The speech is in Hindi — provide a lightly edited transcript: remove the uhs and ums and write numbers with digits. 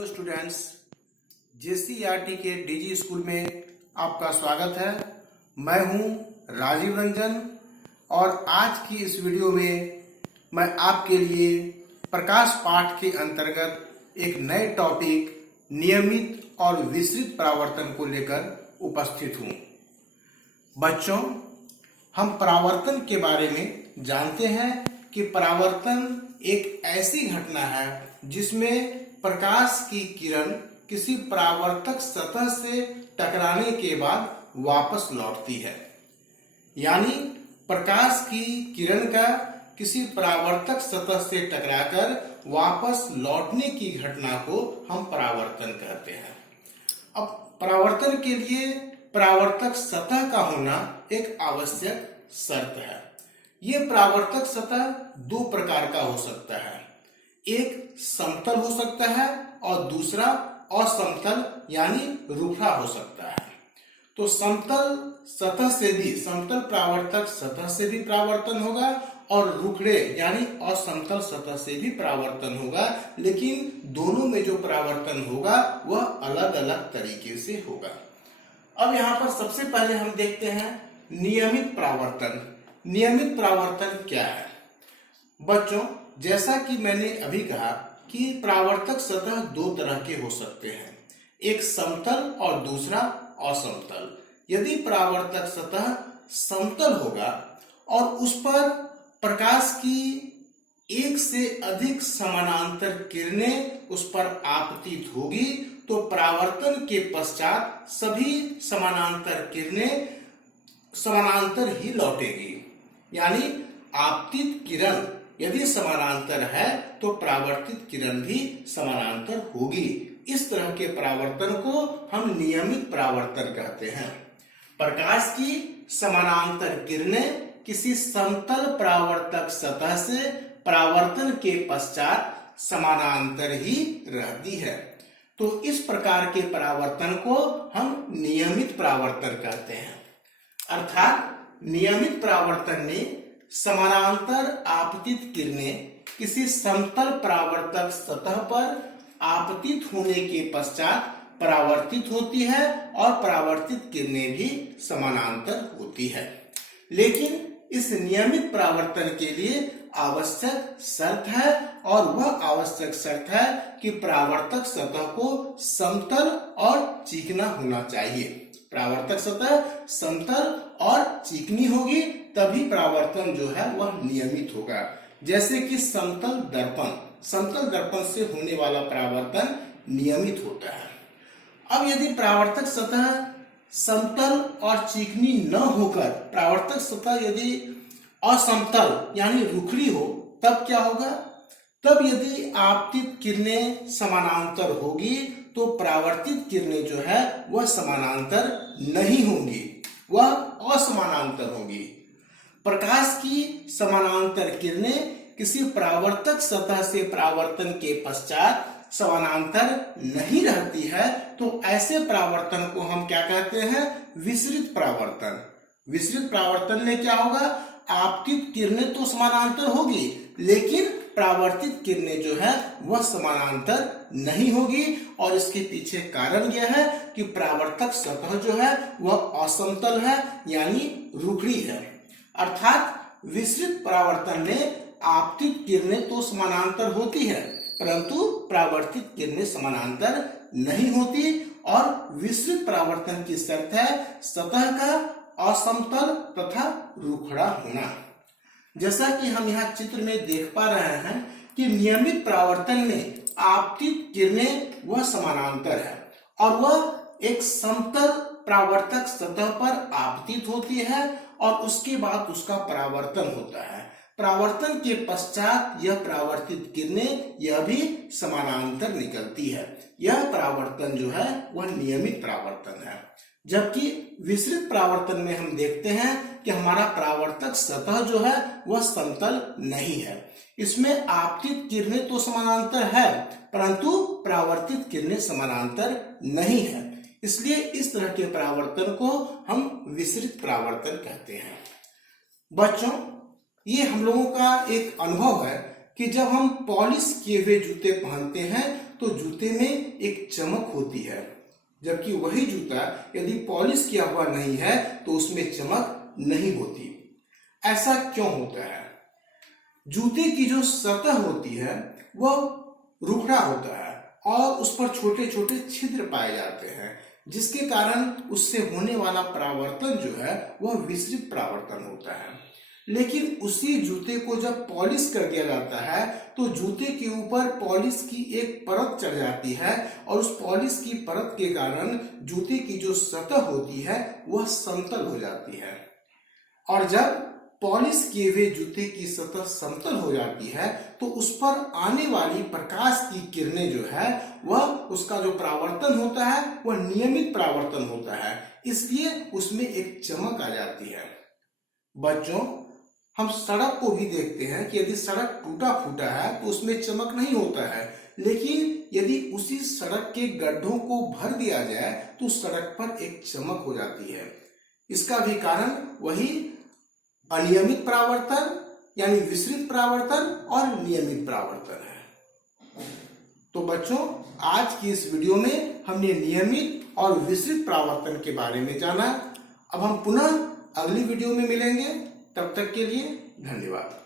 हेलो स्टूडेंट्स, जेसीईआरटी के डीजी स्कूल में आपका स्वागत है। मैं हूं राजीव रंजन और आज की इस वीडियो में मैं आपके लिए प्रकाश पाठ के अंतर्गत एक नए टॉपिक नियमित और विस्तृत परावर्तन को लेकर उपस्थित हूं। बच्चों, हम परावर्तन के बारे में जानते हैं कि परावर्तन एक ऐसी घटना है जिसमें प्रकाश की किरण किसी परावर्तक सतह से टकराने के बाद वापस लौटती है। यानी प्रकाश की किरण का किसी परावर्तक सतह से टकराकर वापस लौटने की घटना को हम परावर्तन कहते हैं। अब परावर्तन के लिए परावर्तक सतह का होना एक आवश्यक शर्त है। ये परावर्तक सतह दो प्रकार का हो सकता है, एक समतल हो सकता है और दूसरा असमतल यानी रूखा हो सकता है। तो समतल परावर्तक सतह से भी परावर्तन होगा और रूखड़े यानी असमतल सतह से भी परावर्तन होगा, लेकिन दोनों में जो परावर्तन होगा वह अलग अलग तरीके से होगा। अब यहाँ पर सबसे पहले हम देखते हैं नियमित परावर्तन। नियमित परावर्तन क्या है? बच्चों, जैसा कि मैंने अभी कहा कि परावर्तक सतह दो तरह के हो सकते हैं, एक समतल और दूसरा असमतल। यदि परावर्तक सतह समतल होगा और उस पर प्रकाश की एक से अधिक समानांतर किरणें उस पर आपतित होगी तो परावर्तन के पश्चात सभी समानांतर किरणें समानांतर ही लौटेगी। यानी आपतित किरण यदि समानांतर है तो परावर्तित किरण भी समानांतर होगी। इस तरह के परावर्तन को हम नियमित परावर्तन कहते हैं। प्रकाश की समानांतर किरणें किसी समतल परावर्तक सतह से परावर्तन के पश्चात समानांतर ही रहती है। तो इस प्रकार के परावर्तन को हम नियमित परावर्तन कहते हैं। अर्थात नियमित परावर्तन में समानांतर आपतित किरणें किसी समतल परावर्तक सतह पर आपतित होने के पश्चात परावर्तित होती है और परावर्तित किरणें भी समानांतर होती है। लेकिन इस नियमित परावर्तन के लिए आवश्यक शर्त है और वह आवश्यक शर्त है कि परावर्तक सतह को समतल और चिकना होना चाहिए। परावर्तक सतह समतल और चिकनी होगी तभी परावर्तन जो है वह नियमित होगा। जैसे कि समतल दर्पण से होने वाला परावर्तन नियमित होता है। अब यदि परावर्तक सतह समतल और चिकनी न होकर परावर्तक सतह यदि असमतल यानी रुखड़ी हो तब क्या होगा? तब यदि आपतित किरणें समानांतर होगी तो परावर्तित किरणें जो है वह समानांतर नहीं होंगी, वह असमानांतर होगी। प्रकाश की समानांतर किरणें किसी परावर्तक सतह से परावर्तन के पश्चात समानांतर नहीं रहती है तो ऐसे परावर्तन को हम क्या कहते हैं? विसरित परावर्तन। विसरित परावर्तन में क्या होगा? आपतित किरणें तो समानांतर होगी लेकिन परावर्तित किरणें जो है वह समानांतर नहीं होगी। और इसके पीछे कारण यह है कि परावर्तक सतह जो है वह असमतल है यानी रुखड़ी है। अर्थात विसरित परावर्तन में आपतित किरणें तो समानांतर होती है परंतु परावर्तित किरणें समानांतर नहीं होती। और विसरित परावर्तन की शर्त है सतह का असमतल तथा रुखड़ा होना। जैसा कि हम यहाँ चित्र में देख पा रहे हैं कि नियमित परावर्तन में आपतित किरणें वह समानांतर है और वह एक समतल परावर्तक सतह पर आपतित होती है और उसके बाद उसका परावर्तन होता है। परावर्तन के पश्चात यह परावर्तित किरणें यह भी समानांतर निकलती है। यह परावर्तन जो है वह नियमित परावर्तन है। जबकि विसरित परावर्तन में हम देखते हैं कि हमारा परावर्तक सतह जो है वह समतल नहीं है। इसमें आपतित किरणें तो समानांतर है परंतु परावर्तित किरणें समानांतर नहीं है। इसलिए इस तरह के परावर्तन को हम विसरित परावर्तन कहते हैं। बच्चों, ये हम लोगों का एक अनुभव है कि जब हम पॉलिश किए हुए जूते पहनते हैं तो जूते में एक चमक होती है, जबकि वही जूता यदि पॉलिश किया हुआ नहीं है तो उसमें चमक नहीं होती। ऐसा क्यों होता है? जूते की जो सतह होती है वह रुखड़ा होता है और उस पर छोटे छोटे छिद्र पाए जाते हैं, जिसके कारण उससे होने वाला परावर्तन जो है वह विसरित परावर्तन होता है। लेकिन उसी जूते को जब पॉलिश कर दिया जाता है तो जूते के ऊपर पॉलिश की एक परत चढ़ जाती है और उस पॉलिश की परत के कारण जूते की जो सतह होती है वह समतल हो जाती है। और जब पॉलिश किए हुए जूते की सतह समतल हो जाती है तो उस पर आने वाली प्रकाश की किरणें जो है वह उसका जो परावर्तन होता है वह नियमित परावर्तन होता है, इसलिए उसमें एक चमक आ जाती है। बच्चों, हम सड़क को भी देखते हैं कि यदि सड़क टूटा फूटा है तो उसमें चमक नहीं होता है, लेकिन यदि उसी सड़क के गड्ढों को भर दिया जाए तो सड़क पर एक चमक हो जाती है। इसका भी कारण वही अनियमित परावर्तन यानी विसरित परावर्तन और नियमित परावर्तन है। तो बच्चों, आज की इस वीडियो में हमने नियमित और विसरित परावर्तन के बारे में जाना। अब हम पुनः अगली वीडियो में मिलेंगे, तब तक के लिए धन्यवाद।